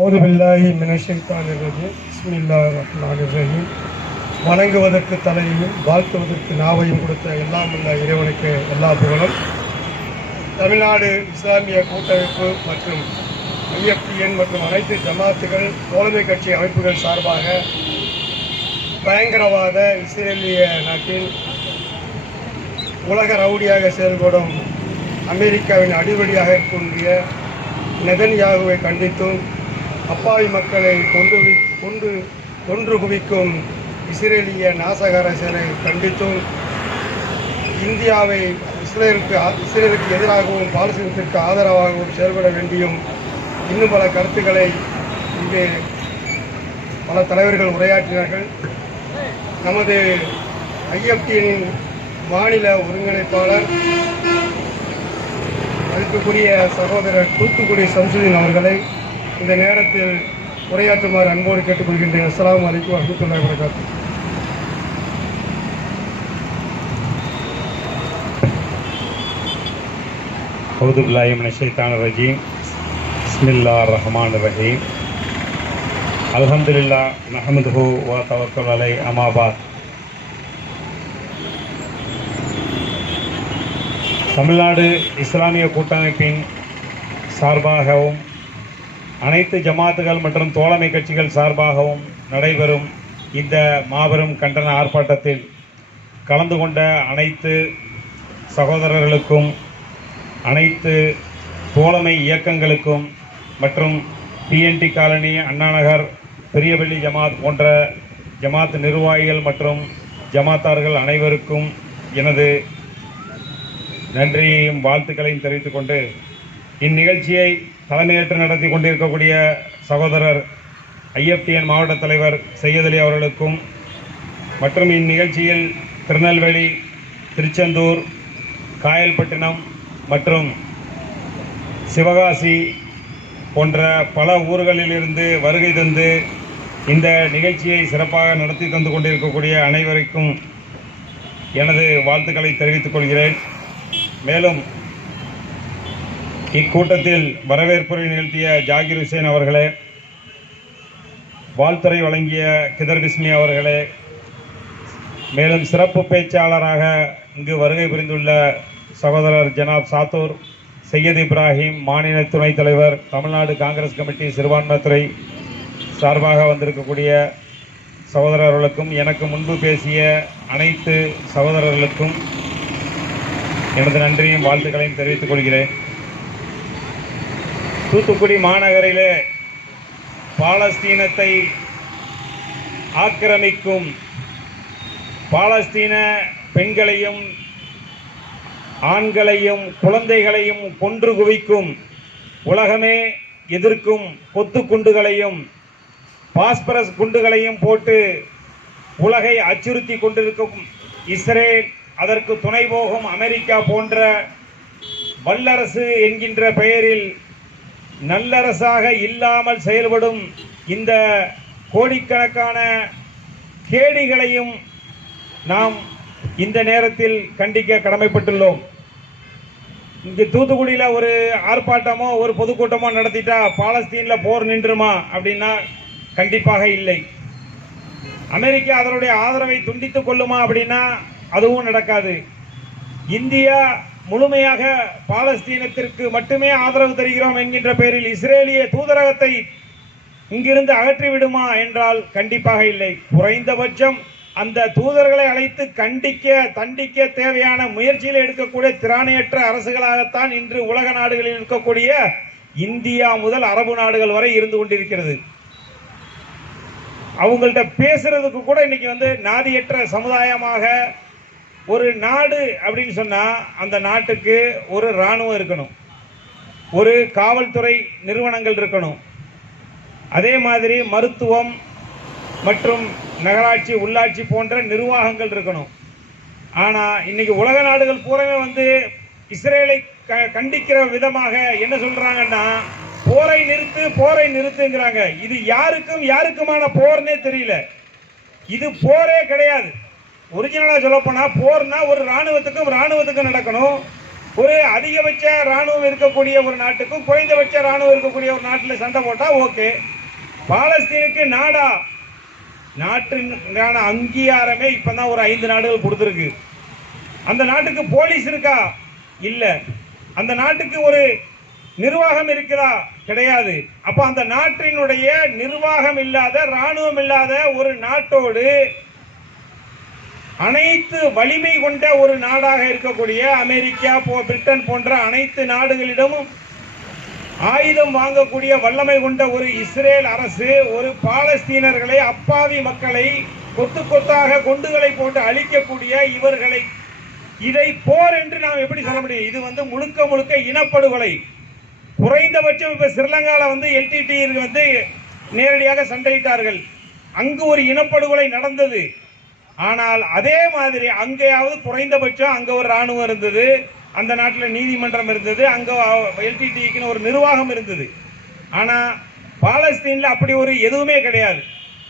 அவுது பில்லாஹி மினஷ் ஷைத்தானிர் ரஜீம். பிஸ்மில்லாஹிர் ரஹ்மானிர் ரஹீம். வணங்குவதற்கு தலையையும் வாழ்த்துவதற்கு நாவையும் கொடுத்த எல்லாம் உள்ள இறைவனுக்கு எல்லா புகழும். தமிழ்நாடு இஸ்லாமிய கூட்டமைப்பு மற்றும் IFTN மற்றும் அனைத்து ஜமாத்துகள் தோழமை கட்சி அமைப்புகள் சார்பாக பயங்கரவாத இஸ்ரேலிய நாட்டில் உலக ரவுடியாக செயல்படும் அமெரிக்காவின் அடிவடியாக இருக்கக்கூடிய நெதன்யாகுவை கண்டித்தும் அப்பாவி மக்களை கொன்று குவிக்கும் இஸ்ரேலிய நாசகார செயலை கண்டித்தும் இந்தியாவை இஸ்ரேலுக்கு எதிராகவும் பாலஸ்தீனத்திற்கு ஆதரவாகவும் செயல்பட வேண்டியும் இன்னும் பல கருத்துக்களை இங்கே பல தலைவர்கள் உரையாற்றினார்கள். நமது IFTN மாநில ஒருங்கிணைப்பாளர் மதிப்புக்குரிய சகோதரர் தூத்துக்குடி சம்சுதீன் அவர்களை இந்த நேரத்தில் உரையாற்றுமாறு அன்போடு கேட்டுக்கொள்கின்றேன். அஸ்ஸலாமு அலைக்கும் வரஹ்மத்துல்லாஹி வபரகாத்துஹு. அவுது பில்லாஹி மினஷ் ஷைத்தானிர் ரஜீம். பிஸ்மில்லாஹிர் ரஹ்மானிர் ரஹீம். அல்ஹம்துலில்லாஹ் நஹ்மதுஹு வ தவக்கல் அலைஹி அம்மா பாத். தமிழ்நாடு இஸ்லாமிய கூட்டமைப்பின் சார்பாகவும் அனைத்து ஜமாத்துகள் மற்றும் தோழமை கட்சிகள் சார்பாகவும் நடைபெறும் இந்த மாபெரும் கண்டன ஆர்ப்பாட்டத்தில் கலந்து கொண்ட அனைத்து சகோதரர்களுக்கும் அனைத்து தோழமை இயக்கங்களுக்கும் மற்றும் PNT காலனி, அண்ணாநகர், பெரியபள்ளி ஜமாத் போன்ற ஜமாத் நிர்வாகிகள் மற்றும் ஜமாத்தார்கள் அனைவருக்கும் எனது நன்றியையும் வாழ்த்துக்களையும் தெரிவித்துக் கொண்டு இந்நிகழ்ச்சியை தலைமையேற்று நடத்தி கொண்டிருக்கக்கூடிய சகோதரர் IFTN மாவட்ட தலைவர் சையத் அலி அவர்களுக்கும் மற்றும் இந்நிகழ்ச்சியில் திருநெல்வேலி, திருச்செந்தூர், காயல்பட்டினம் மற்றும் சிவகாசி போன்ற பல ஊர்களிலிருந்து வருகை தந்து இந்த நிகழ்ச்சியை சிறப்பாக நடத்தி தந்து கொண்டிருக்கக்கூடிய அனைவருக்கும் எனது வாழ்த்துக்களை தெரிவித்துக் கொள்கிறேன். மேலும் இக்கூட்டத்தில் வரவேற்புரை நிகழ்த்திய ஜாகிர் ஹுசேன் அவர்களே, வாழ்த்துறை வழங்கிய கிதர் பிஸ்மி அவர்களே, மேலும் சிறப்பு பேச்சாளராக இங்கு வருகை புரிந்துள்ள சகோதரர் ஜனாப் சாத்தூர் சையத் இப்ராஹிம், மாநில துணைத் தலைவர், தமிழ்நாடு காங்கிரஸ் கமிட்டி சிறுபான்மைத்துறை சார்பாக வந்திருக்கக்கூடிய சகோதரர்களுக்கும் எனக்கு முன்பு பேசிய அனைத்து சகோதரர்களுக்கும் எனது நன்றியும் வாழ்த்துக்களையும் தெரிவித்துக் கொள்கிறேன். தூத்துக்குடி மாநகரிலே பாலஸ்தீனத்தை ஆக்கிரமிக்கும், பாலஸ்தீன பெண்களையும் ஆண்களையும் குழந்தைகளையும் கொன்று குவிக்கும், உலகமே எதிர்க்கும் கொத்து குண்டுகளையும் பாஸ்பரஸ் குண்டுகளையும் போட்டு உலகை அச்சுறுத்தி கொண்டிருக்கும் இஸ்ரேல், அதற்கு துணை போகும் அமெரிக்கா போன்ற வல்லரசு என்கின்ற பெயரில் நல்லரசாக இல்லாமல் செயல்படும் இந்த கோடிக்கணக்கான கேடிகளையும் நாம் இந்த நேரத்தில் கண்டிக்க கடமைப்பட்டுள்ளோம். இங்கு தூத்துக்குடியில் ஒரு ஆர்ப்பாட்டமோ ஒரு பொதுக்கூட்டமோ நடத்திட்டா பாலஸ்தீனில் போர் நின்றுமா அப்படின்னா கண்டிப்பாக இல்லை. அமெரிக்கா அதனுடைய ஆதரவை துண்டித்துக் கொள்ளுமா அப்படின்னா அதுவும் நடக்காது. இந்தியா முழுமையாக பாலஸ்தீனத்திற்கு மட்டுமே ஆதரவு தருகிறோம் என்கின்ற பெயரில் இஸ்ரேலிய தூதரகத்தை இங்கிருந்து அகற்றிவிடுமா என்றால் கண்டிப்பாக இல்லை. குறைந்தபட்சம் அந்த தூதர்களை அழைத்து தண்டிக்க தேவையான முயற்சியில் எடுக்கக்கூடிய திராணியற்ற அரசுகளாகத்தான் இன்று உலக நாடுகளில் இருக்கக்கூடிய இந்தியா முதல் அரபு நாடுகள் வரை இருந்து கொண்டிருக்கிறது. அவங்கள்ட்ட பேசுறதுக்கு கூட இன்னைக்கு நாதியற்ற சமுதாயமாக ஒரு நாடு அப்படின்னு சொன்னா அந்த நாட்டுக்கு ஒரு இராணுவம் இருக்கணும், ஒரு காவல்துறை நிறுவனங்கள் இருக்கணும், அதே மாதிரி மருத்துவம் மற்றும் நகராட்சி, உள்ளாட்சி போன்ற நிர்வாகங்கள் இருக்கணும். ஆனா இன்னைக்கு உலக நாடுகள் பூராவே இஸ்ரேலை கண்டிக்கிற விதமாக என்ன சொல்றாங்கன்னா போரை நிறுத்துங்கிறாங்க. இது யாருக்குமான போர்னே தெரியல. இது போரே கிடையாது. ஒரிஜினலா சொல்ல போனா போர்னா ஒரு ராணுவத்துக்கும் நடக்கணும், ஒரு அதிகபட்ச ராணுவம் இருக்கக்கூடிய ஒரு நாட்டுக்கும் குறைந்தபட்ச ராணுவம் இருக்கக்கூடிய ஒரு நாட்டில் சண்டை போட்டா ஓகே. பாலஸ்தீனுக்கு நாட்டிற்கான அங்கீகாரமே இப்பதான் ஒரு 5 நாடுகள் கொடுத்துருக்கு. அந்த நாட்டுக்கு போலீஸ் இருக்கா? இல்ல. அந்த நாட்டுக்கு ஒரு நிர்வாகம் இருக்குதா? கிடையாது. அப்ப அந்த நாட்டினுடைய நிர்வாகம் இல்லாத, ராணுவம் இல்லாத ஒரு நாட்டோடு அனைத்து வலிமை கொண்ட ஒரு நாடாக இருக்கக்கூடிய அமெரிக்கா, பிரிட்டன் போன்ற அனைத்து நாடுகளிடமும் ஆயுதம் வாங்கக்கூடிய வல்லமை கொண்ட ஒரு இஸ்ரேல் அரசு ஒரு பாலஸ்தீனர்களை, அப்பாவி மக்களை கொத்து கொத்தாக குண்டுகளை போட்டு அழிக்கக்கூடிய இவர்களை இதை போர் என்று நாம் எப்படி சொல்ல முடியும்? இது முழுக்க முழுக்க இனப்படுகொலை. குறைந்தபட்சம் இப்ப ஸ்ரீலங்கால எல்டிடி நேரடியாக சண்டையிட்டார்கள். அங்கு ஒரு இனப்படுகொலை நடந்தது. ஆனால் அதே மாதிரி அங்கேயாவது குறைந்தபட்சம் அங்க ஒரு ராணுவம் இருந்தது, அந்த நாட்டில் நீதிமன்றம் இருந்தது, அங்க எல்டிடிக்கு ஒரு நிர்வாகம் இருந்தது. ஆனா பாலஸ்தீன்ல அப்படி ஒரு எதுவுமே கிடையாது.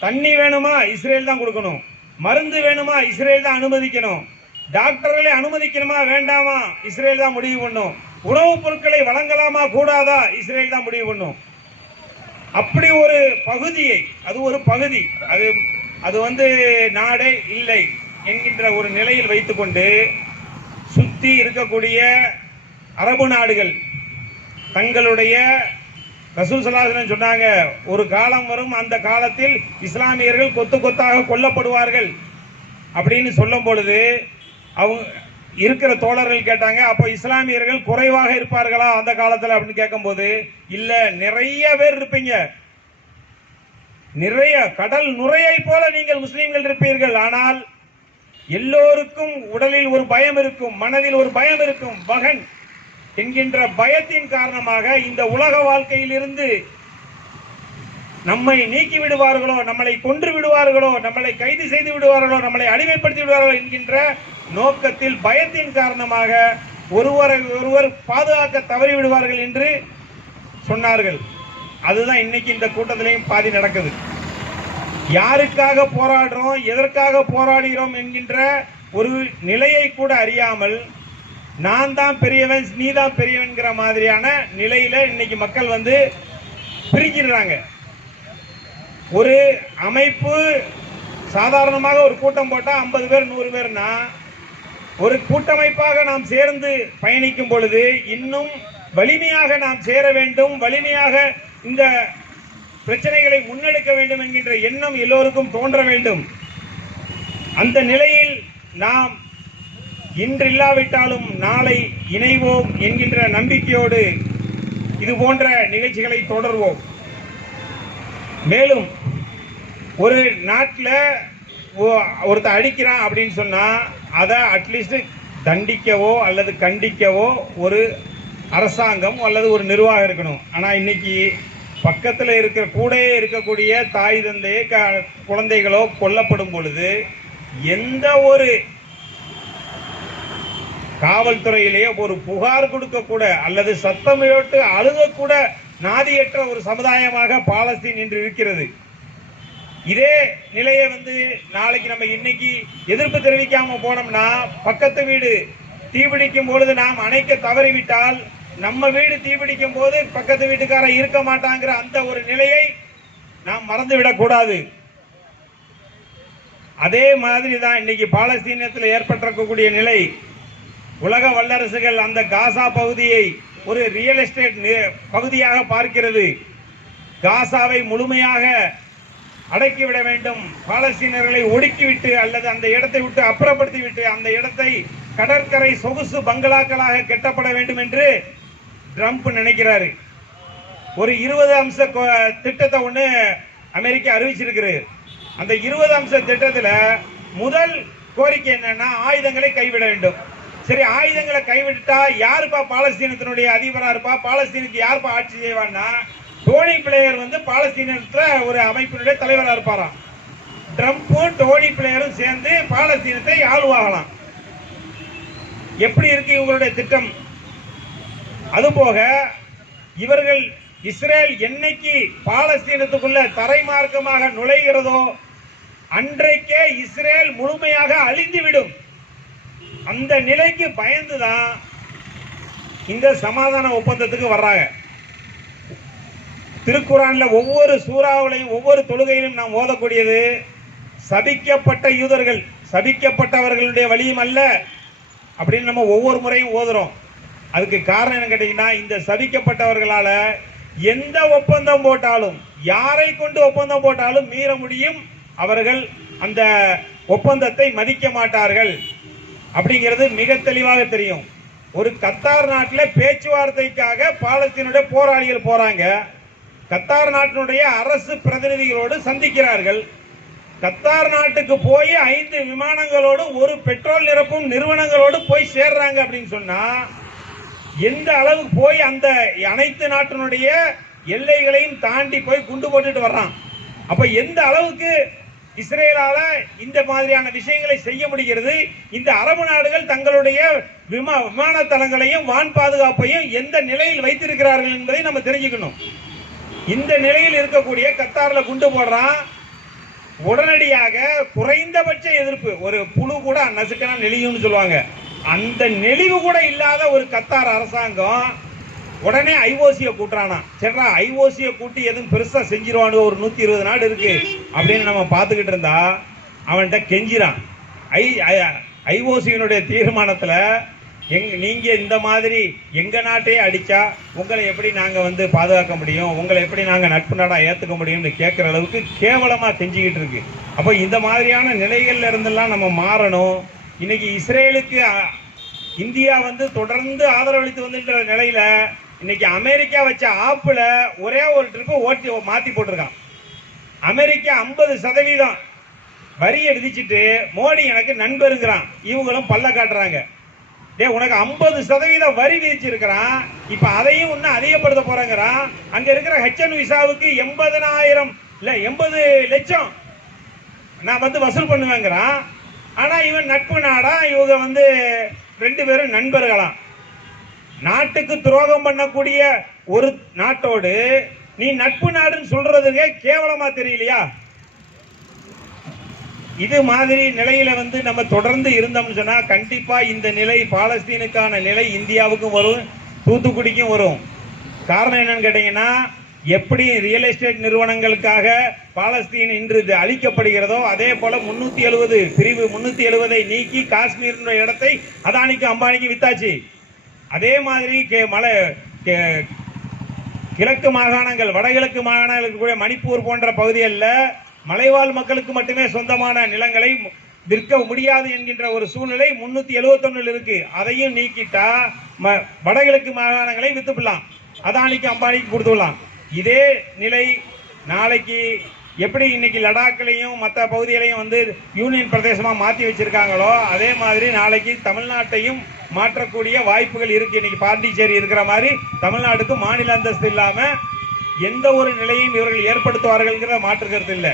தண்ணி வேணுமா இஸ்ரேல் தான் கொடுக்கணும், மருந்து வேணுமா இஸ்ரேல் தான் அனுமதிக்கணும், டாக்டர்களை அனுமதிக்கணுமா வேண்டாமா இஸ்ரேல் தான் முடிவு பண்ணும், உணவுப் பொருட்களை வழங்கலாமா கூடாதா இஸ்ரேல் தான் முடிவு பண்ணும். அப்படி ஒரு பகுதியை, அது ஒரு பகுதி, அது நாடே இல்லை என்கின்ற ஒரு நிலையில் வைத்துக்கொண்டு சுத்தி இருக்கக்கூடிய அரபு நாடுகள் தங்களுடைய ரசூல் ஸல்லல்லாஹு அலைஹி வஸல்லம் சொன்னாங்க, ஒரு காலம் வரும், அந்த காலத்தில் இஸ்லாமியர்கள் கொத்து கொத்தாக கொல்லப்படுவார்கள் அப்படின்னு சொல்லும் பொழுது அவங்க இருக்கிற தோழர்கள் கேட்டாங்க, அப்போ இஸ்லாமியர்கள் குறைவாக இருப்பார்களா அந்த காலத்தில் அப்படின்னு கேட்கும்போது, இல்ல நிறைய பேர் இருப்பீங்க, நிறைய கடல் நுரையை போல நீங்கள் முஸ்லீம்கள் இருப்பீர்கள். ஆனால் எல்லோருக்கும் உடலில் ஒரு பயம் இருக்கும், மனதில் ஒரு பயம் இருக்கும். வகன் என்கின்ற பயத்தின் காரணமாக இந்த உலக வாழ்க்கையில் இருந்து நம்மை நீக்கி விடுவார்களோ, நம்மளை கொன்று விடுவார்களோ, நம்மளை கைது செய்து விடுவார்களோ, நம்மளை அடிமைப்படுத்தி விடுவார்களோ என்கின்ற நோக்கத்தில் பயத்தின் காரணமாக ஒருவர் பாதுகாக்க தவறி விடுவார்கள் என்று சொன்னார்கள். அதுதான் இன்னைக்கு இந்த கூட்டத்திலையும் பாதி நடக்குது. யாருக்காக போராடுறோம், எதற்காக போராடுகிறோம் என்கின்ற ஒரு நிலையை கூட அறியாமல் நான் தான் பெரியவன், நீ தான் பெரியவன்கிற மாதிரியான நிலையில இன்னைக்கு மக்கள் பிரிக்கிறாங்க. ஒரு அமைப்பு சாதாரணமாக ஒரு கூட்டம் போட்டா 50 பேர் 100 பேர்னா, ஒரு கூட்டமைப்பாக நாம் சேர்ந்து பயணிக்கும் பொழுது இன்னும் வலிமையாக நாம் சேர வேண்டும், வலிமையாக இந்த பிரச்சனைகளை முன்னெடுக்க வேண்டும் என்கின்ற எண்ணம் எல்லோருக்கும் தோன்ற வேண்டும். அந்த நிலையில் நாம் இன்று இல்லாவிட்டாலும் நாளை இணைவோம் என்கின்ற நம்பிக்கையோடு இது போன்ற நிகழ்ச்சிகளை தொடர்வோம். மேலும் ஒரு நாட்டில் ஒருத்தர் அடிக்கிறான் அப்படின்னு சொன்னா அதை அட்லீஸ்ட் தண்டிக்கவோ அல்லது கண்டிக்கவோ ஒரு அரசாங்கம் அல்லது ஒரு நிர்வாகம் இருக்கணும். ஆனா இன்னைக்கு பக்கத்தில் கூடயே இருக்கக்கூடிய தாய் தந்தையே குழந்தைகளோ கொல்லப்படும் பொழுது எந்த ஒரு காவல்துறையிலேயே ஒரு புகார் கொடுக்க கூட அல்லது சத்தமிட்டு அழுக கூட நாதியற்ற ஒரு சமுதாயமாக பாலஸ்தீன் இன்று இருக்கிறது. இதே நிலையை நாளைக்கு நம்ம இன்னைக்கு எதிர்ப்பு தெரிவிக்காம போனோம்னா, பக்கத்து வீடு தீபிடிக்கும் பொழுது நாம் அணைக்க தவறிவிட்டால் நம்ம வீடு தீபிடிக்கும் போது பக்கத்து வீட்டுக்காரன் இருக்க மாட்டாங்கிற அந்த ஒரு நிலையை நாம் மறந்துவிடக் கூடாது. அதே மாதிரி தான் இன்னைக்கு பாலஸ்தீனத்தில் ஏற்பட்டிருக்கக்கூடிய நிலை. உலக வல்லரசுகள் அந்த காசா பகுதியை ஒரு ரியல் எஸ்டேட் பகுதியாக பார்க்கிறது. காசாவை முழுமையாக அடக்கிவிட வேண்டும், பாலஸ்தீனர்களை ஒடுக்கிவிட்டு அல்லது அந்த இடத்தை விட்டு அப்புறப்படுத்திவிட்டு அந்த இடத்தை கடற்கரை சொகுசு பங்களாக்களாக கட்டப்பட வேண்டும் என்று ட்ரம்ப் நினைக்கிறாரு. ஒரு 20 அம்ச திட்டத்தை ஒன்று அமெரிக்கா அறிவிச்சிருக்கிறது. அந்த 20 அம்ச திட்டத்தில் முதல் கோரிக்கை என்னன்னா, ஆயுதங்களை கைவிட வேண்டும். சரி, ஆயுதங்களை கைவிட்டா யாருப்பா பாலஸ்தீனத்தினுடைய அதிபரா இருப்பா, பாலஸ்தீனுக்கு யாருப்பா ஆட்சி செய்வான்னா, டோனி பிளேயர் பாலஸ்தீனத்துல ஒரு அமைப்பினுடைய தலைவராக இருப்பாராம். ட்ரம்ப்பும் டோனி பிளேயரும் சேர்ந்து பாலஸ்தீனத்தை ஆளுவாகலாம். எப்படி இருக்கு இவங்களுடைய திட்டம்? அதுபோக இவர்கள் இஸ்ரேல் என்னைக்கு பாலஸ்தீனத்துக்குள்ள தரைமார்க்கமாக நுழைகிறதோ அன்றைக்கே இஸ்ரேல் முழுமையாக அழிந்துவிடும். அந்த நிலைக்கு பயந்துதான் இந்த சமாதான ஒப்பந்தத்துக்கு வர்றாங்க. திருக்குறான்ல ஒவ்வொரு சூறாவிலையும் ஒவ்வொரு தொழுகையிலும் நாம் ஓதக்கூடியது சபிக்கப்பட்ட யூதர்கள், சபிக்கப்பட்டவர்களுடைய வழியும் அல்ல அப்படின்னு நம்ம ஒவ்வொரு முறையும் ஓதுறோம். அதுக்கு காரணம் என்ன கேட்டீங்கன்னா, இந்த சபிக்கப்பட்டவர்களால எந்த ஒப்பந்தம் போட்டாலும், யாரை கொண்டு ஒப்பந்தம் போட்டாலும் மீற முடியும். அவர்கள் அந்த ஒப்பந்தத்தை மதிக்க மாட்டார்கள் அப்படிங்கிறது மிக தெளிவாக தெரியும். ஒரு கத்தார் நாட்டில் பேச்சுவார்த்தைக்காக பாலஸ்தீனுடைய போராளிகள் போறாங்க. கத்தார் நாட்டினுடைய அரசு பிரதிநிதிகளோடு சந்திக்கிறார்கள். கத்தார் நாட்டுக்கு போய் 5 விமானங்களோடு ஒரு பெட்ரோல் நிரப்பும் நிறுவனங்களோடு போய் சேர்றாங்க அப்படின்னு சொன்னா, எந்த அளவுக்கு போய் அந்த அனைத்து நாட்டினுடைய எல்லைகளையும் தாண்டி போய் குண்டு போட்டுட்டு வர்றான். அப்ப எந்த அளவுக்கு இஸ்ரேலால இந்த மாதிரியான விஷயங்களை செய்ய முடிகிறது? இந்த அரபு நாடுகள் தங்களுடைய விமான தளங்களையும் வான் பாதுகாப்பையும் எந்த நிலையில் வைத்திருக்கிறார்கள் என்பதை நம்ம தெரிஞ்சுக்கணும். இந்த நிலையில் இருக்கக்கூடிய கத்தார்ல குண்டு போடுறான். உடனடியாக குறைந்தபட்ச எதிர்ப்பு, ஒரு புழு கூட நசுக்கனா நெளியும்னு சொல்லுவாங்க, அந்த நெளிவு கூட இல்லாத ஒரு கத்தார் அரசாங்கம் உடனே ஐஓசியை கூட்டுறானா. சரிடா, ஐஓசியை கூட்டி எதுவும் பெருசா செஞ்சிருவானு, ஒரு 120 நாடு இருக்கு அப்படின்னு நம்ம பார்த்துக்கிட்டு இருந்தா அவன்கிட்ட கெஞ்சிரான். ஐஓசியினுடைய தீர்மானத்துல நீங்க இந்த மாதிரி எங்க நாட்டையே அடிச்சா உங்களை எப்படி நாங்க பாதுகாக்க முடியும், உங்களை எப்படி நாங்க நட்பு நாடா ஏத்துக்க முடியும்னு கேட்கிற அளவுக்கு கேவலமா செஞ்சுக்கிட்டு இருக்கு. அப்போ இந்த மாதிரியான நிலைகள்ல இருந்தெல்லாம் நம்ம மாறணும். இன்னைக்கு இஸ்ரேலுக்கு இந்தியா தொடர்ந்து ஆதரவளித்து வந்துன்ற நிலையில இன்னைக்கு அமெரிக்கா வச்ச ஆப்புல ஒரே ஒரு ட்ரிப்பு மாத்தி போட்டிருக்கான். அமெரிக்கா 50% வரியை விதிச்சுட்டு மோடி எனக்கு நண்பருங்கிறான். இவங்களும் பல்ல காட்டுறாங்க. உனக்கு 50% வரி விதிச்சிருக்கிறான், இப்ப அதையும் இன்னும் அதிகப்படுத்த போறாங்கிறான். அங்க இருக்கிற H1 விசாவுக்கு 80 லட்சம் நான் வசூல் பண்ணுவேங்கிறான். ஆனா இவன் நட்பு நாடா, இவங்க 2 பேரும் நண்பர்களாம். நாட்டுக்கு துரோகம் பண்ணக்கூடிய ஒரு நாட்டோடு நீ நட்பு நாடுன்னு சொல்றதுக்கே கேவலமா தெரியலையா? இது மாதிரி நிலையில நம்ம தொடர்ந்து இருந்தோம்னு சொன்னா கண்டிப்பா இந்த நிலை, பாலஸ்தீனுக்கான நிலை இந்தியாவுக்கும் வரும், தூத்துக்குடிக்கும் வரும். காரணம் என்னன்னு கேட்டீங்கன்னா, எப்படி ரியல் எஸ்டேட் நிறுவனங்களுக்காக பாலஸ்தீன் இன்று அளிக்கப்படுகிறதோ அதே போல 370 பிரிவு 370 நீக்கி காஷ்மீர் இடத்தை அதானிக்கு அம்பானிக்கு வித்தாச்சு. அதே மாதிரி கிழக்கு மாகாணங்கள், வடகிழக்கு மாகாணங்களுக்கு கூட மணிப்பூர் போன்ற பகுதிகளில் மலைவாழ் மக்களுக்கு மட்டுமே சொந்தமான நிலங்களை விற்க முடியாது என்கின்ற ஒரு சூழ்நிலை 371 இருக்கு. அதையும் நீக்கிட்டா வடகிழக்கு மாகாணங்களை வித்துப்படலாம், அதானிக்கு அம்பானிக்கு கொடுத்துடலாம். இதே நிலை நாளைக்கு எப்படி இன்னைக்கு லடாக்லையும் மற்ற பகுதிகளையும் யூனியன் பிரதேசமா மாத்தி வச்சிருக்காங்களோ அதே மாதிரி நாளைக்கு தமிழ்நாட்டையும் மாற்றக்கூடிய வாய்ப்புகள் இருக்கு. இன்னைக்கு பாண்டிச்சேரி இருக்கிற மாதிரி தமிழ்நாட்டுக்கு மாநில அந்தஸ்து இல்லாம எந்த ஒரு நிலையும் இவர்கள் ஏற்படுத்துவார்கள் மாற்றுகிறது இல்லை.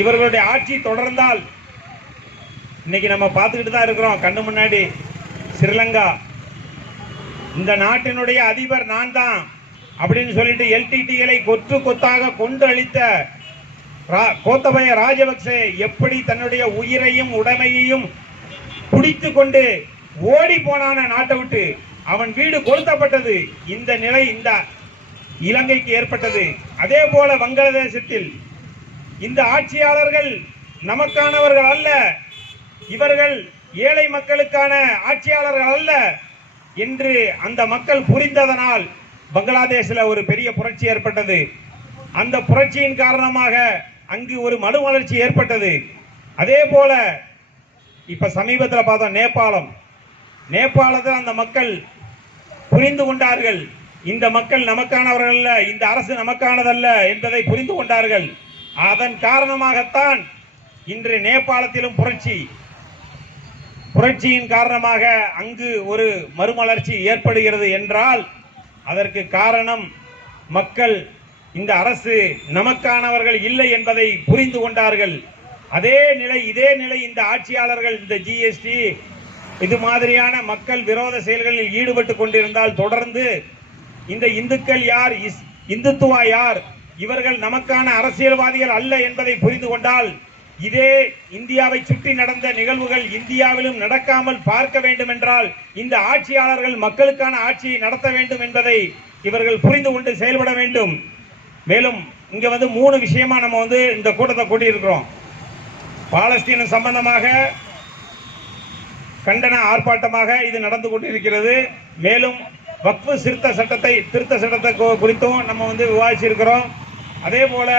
இவர்களுடைய ஆட்சி தொடர்ந்தால் இன்னைக்கு நம்ம பார்த்துக்கிட்டு தான் இருக்கிறோம். கண்ணு முன்னாடி ஸ்ரீலங்கா, இந்த நாட்டினுடைய அதிபர் நான் தான் அப்படின்னு சொல்லிட்டு எல்டிடிகளை கொத்து கொத்தாக கொண்டு அளித்த கோத்தபய ராஜபக்சே எப்படி தன்னுடைய உயிரையும் உடைமையையும் குடித்து கொண்டு ஓடி போனான நாட்டை விட்டு, அவன் வீடு கொளுத்தப்பட்டது. இந்த நிலை இந்த இலங்கைக்கு ஏற்பட்டது. அதே போல வங்காளதேசத்தில் இந்த ஆட்சியாளர்கள் நமக்கானவர்கள் அல்ல, இவர்கள் ஏழை மக்களுக்கான ஆட்சியாளர்கள் அல்ல என்று அந்த மக்கள் புரிந்ததனால் பங்களாதேஷில் ஒரு பெரிய புரட்சி ஏற்பட்டது. அந்த புரட்சியின் காரணமாக அங்கு ஒரு மறுமலர்ச்சி ஏற்பட்டது. அதே போல இப்ப சமீபத்தில் பார்த்தோம் நேபாளத்தில் அந்த மக்கள் புரிந்து கொண்டார்கள், இந்த மக்கள் நமக்கானவர்கள் அல்ல, இந்த அரசு நமக்கானதல்ல என்பதை புரிந்து கொண்டார்கள். அதன் காரணமாகத்தான் இன்று நேபாளத்திலும் புரட்சியின் காரணமாக அங்கு ஒரு மறுமலர்ச்சி ஏற்படுகிறது என்றால் அதற்கு காரணம் மக்கள் இந்த அரசு நமக்கானவர்கள் இல்லை என்பதை புரிந்து கொண்டார்கள். இதே நிலை இந்த ஆட்சியாளர்கள் இந்த ஜிஎஸ்டி இது மாதிரியான மக்கள் விரோத செயல்களில் ஈடுபட்டு கொண்டிருந்தால் தொடர்ந்து இந்த இந்துக்கள் யார், இந்துத்துவா யார், இவர்கள் நமக்கான அரசியல்வாதிகள் அல்ல என்பதை புரிந்து கொண்டால் இதே இந்தியாவை சுற்றி நடந்த நிகழ்வுகள் இந்தியாவிலும் நடக்காமல் பார்க்க வேண்டும் என்றால் இந்த ஆட்சியாளர்கள் மக்களுக்கான ஆட்சியை நடத்த வேண்டும் என்பதை இவர்கள் புரிந்து கொண்டு செயல்பட வேண்டும். மேலும் இங்க 3 விஷயமா நம்ம இந்த கூட்டத்தை கூட்டியிருக்கிறோம். பாலஸ்தீனம் சம்பந்தமாக கண்டன ஆர்ப்பாட்டமாக இது நடந்து கொண்டிருக்கிறது. மேலும் வக்ஃபு திருத்த சட்டத்தை குறித்தும் நம்ம விவாதிச்சிருக்கிறோம். அதே போல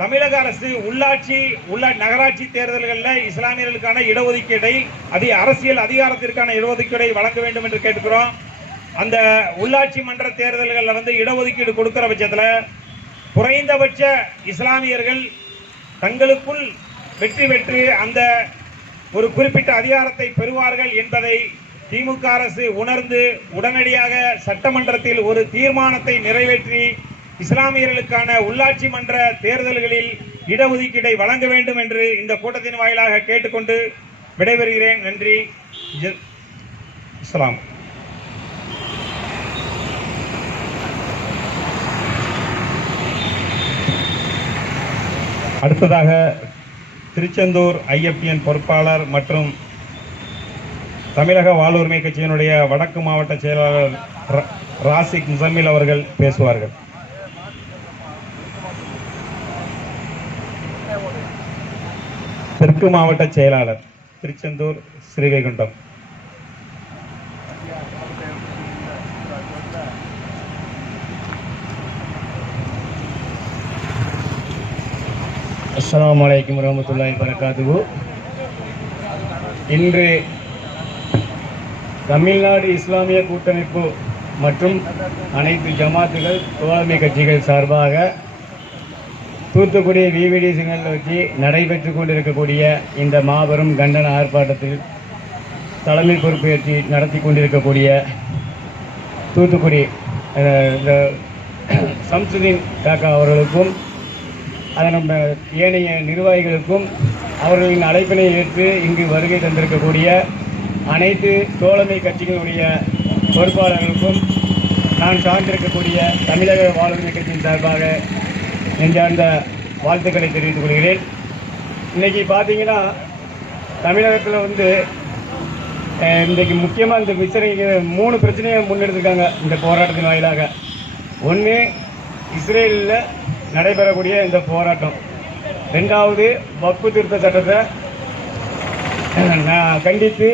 தமிழக அரசு நகராட்சி தேர்தல்களில் இஸ்லாமியர்களுக்கான இடஒதுக்கீடை அரசியல் அதிகாரத்திற்கான இடஒதுக்கீடை வழங்க வேண்டும் என்று கேட்கிறோம். அந்த உள்ளாட்சி மன்ற தேர்தல்களில் இடஒதுக்கீடு கொடுக்கிற பட்சத்தில் குறைந்தபட்ச இஸ்லாமியர்கள் தங்களுக்குள் வெற்றி பெற்று அந்த ஒரு குறிப்பிட்ட அதிகாரத்தை பெறுவார்கள் என்பதை திமுக அரசு உணர்ந்து உடனடியாக சட்டமன்றத்தில் ஒரு தீர்மானத்தை நிறைவேற்றி இஸ்லாமியர்களுக்கான உள்ளாட்சி மன்ற தேர்தல்களில் இடஒதுக்கீடை வழங்க வேண்டும் என்று இந்த கூட்டத்தின் வாயிலாக கேட்டுக்கொண்டு விடைபெறுகிறேன். நன்றி. இஸ்லாம். அடுத்ததாக திருச்செந்தூர் ஐஎஃப்டிஎன் பொறுப்பாளர் மற்றும் தமிழக வாழ்வுரிமை கட்சியினுடைய வடக்கு மாவட்ட செயலாளர் ராசிக் முசம்மில் அவர்கள் பேசுவார்கள். தெற்கு மாவட்ட செயலாளர் திருச்செந்தூர் ஸ்ரீவைகுண்டம். அஸ்ஸலாமு அலைக்கும் வரஹ்மத்துல்லாஹி வபரகாத்துஹு. இன்று தமிழ்நாடு இஸ்லாமிய கூட்டமைப்பு மற்றும் அனைத்து ஜமாத்துகள் தோழமை கட்சிகள் சார்பாக தூத்துக்குடி விவிடி சிக்னல் வச்சு நடைபெற்று கொண்டிருக்கக்கூடிய இந்த மாபெரும் கண்டன ஆர்ப்பாட்டத்தில் தலைமை பொறுப்பேற்றி நடத்தி கொண்டிருக்கக்கூடிய தூத்துக்குடி சம்சுதீன் காக்கா அவர்களுக்கும் அதன் ஏனைய நிர்வாகிகளுக்கும் அவர்களின் அழைப்பினை ஏற்று இங்கு வருகை தந்திருக்கக்கூடிய அனைத்து தோழமை கட்சிகளுடைய பொறுப்பாளர்களுக்கும் நான் சார்ந்திருக்கக்கூடிய தமிழக வாழ்வுரிமை கட்சியின் சார்பாக நெஞ்சார்ந்த வாழ்த்துக்களை தெரிவித்துக் கொள்கிறேன். இன்றைக்கி பார்த்தீங்கன்னா தமிழகத்தில் இன்றைக்கு முக்கியமாக இந்த பிரச்சனைக்கு 3 பிரச்சனையை முன்னெடுத்திருக்காங்க இந்த போராட்டத்தின் வாயிலாக. ஒன்று, இஸ்ரேலில் நடைபெறக்கூடிய இந்த போராட்டம். 2வது, வக்ஃபு திருத்த சட்டத்தை கண்டித்து